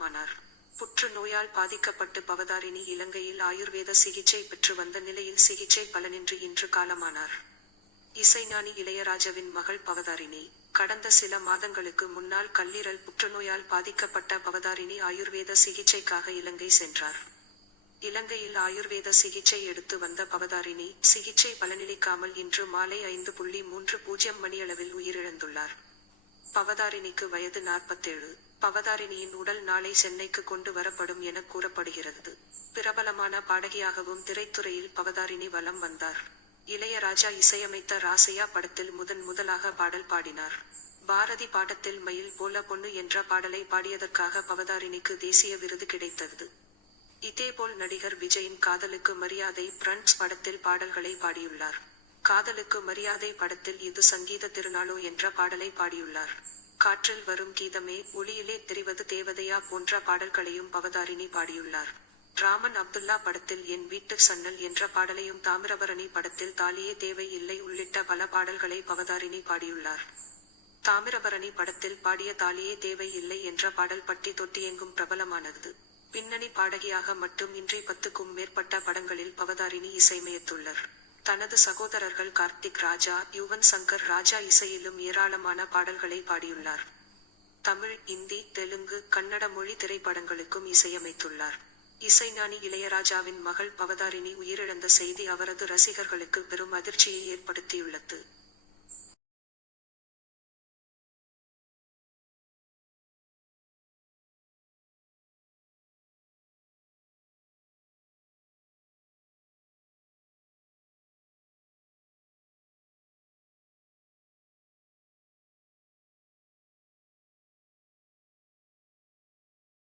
காலமானார் புற்றுநோயால் பாதிக்கப்பட்டு பவதாரிணி இலங்கையில் ஆயுர்வேத சிகிச்சை பெற்று வந்த நிலையில் சிகிச்சை பலனின்றி இன்று காலமானார். இசைஞானி இளையராஜாவின் மகள் பவதாரிணி கடந்த சில மாதங்களுக்கு முன்னால் கல்லீரல் புற்றுநோயால் பாதிக்கப்பட்ட பவதாரிணி ஆயுர்வேத சிகிச்சைக்காக இலங்கை சென்றார். இலங்கையில் ஆயுர்வேத சிகிச்சை எடுத்து வந்த பவதாரிணி சிகிச்சை பலனளிக்காமல் இன்று மாலை ஐந்து புள்ளி மூன்று பூஜ்ஜியம் மணியளவில் உயிரிழந்துள்ளார். பவதாரிணிக்கு வயது நாற்பத்தேழு பவதாரிணியின் உடல் நாளை சென்னைக்கு கொண்டு வரப்படும் என கூறப்படுகிறது. பிரபலமான பாடகியாகவும் திரைத்துறையில் பவதாரிணி வலம் வந்தார். இளையராஜா இசையமைத்த ராசையா படத்தில் முதன் முதலாக பாடல் பாடினார். பாரதி பாடத்தில் மயில் போல பொண்ணு என்ற பாடலை பாடியதற்காக பவதாரிணிக்கு தேசிய விருது கிடைத்தது. இதேபோல் நடிகர் விஜயின் காதலுக்கு மரியாதை பிரண்ட்ஸ் படத்தில் பாடல்களை பாடியுள்ளார். காதலுக்கு மரியாதை படத்தில் இது சங்கீத திருநாளோ என்ற பாடலை பாடியுள்ளார். காற்றில் வரும் கீதமே ஒளியிலே தெரிவது தேவதையா போன்ற பாடல்களையும் பவதாரிணி பாடியுள்ளார். ராமன் அப்துல்லா படத்தில் என் வீட்டு சன்னல் என்ற பாடலையும் தாமிரபரணி படத்தில் தாலியே தேவை இல்லை உள்ளிட்ட பல பாடல்களை பவதாரிணி பாடியுள்ளார். தாமிரபரணி படத்தில் பாடிய தாலியே தேவை இல்லை என்ற பாடல் பட்டி தொட்டியெங்கும் பிரபலமானது. பின்னணி பாடகியாக மட்டும் இன்றி பத்துக்கும் மேற்பட்ட படங்களில் பவதாரிணி இசைமயத்துள்ளார் தனது சகோதரர்கள் கார்த்திக் ராஜா யுவன் சங்கர் ராஜா இசையிலும் ஏராளமான பாடல்களை பாடியுள்ளார். தமிழ் இந்தி தெலுங்கு கன்னட மொழி திரைப்படங்களுக்கும் இசையமைத்துள்ளார். இசைஞானி இளையராஜாவின் மகள் பவதாரிணி உயிரிழந்த செய்தி அவரது ரசிகர்களுக்கு பெரும் அதிர்ச்சியை ஏற்படுத்தியுள்ளது.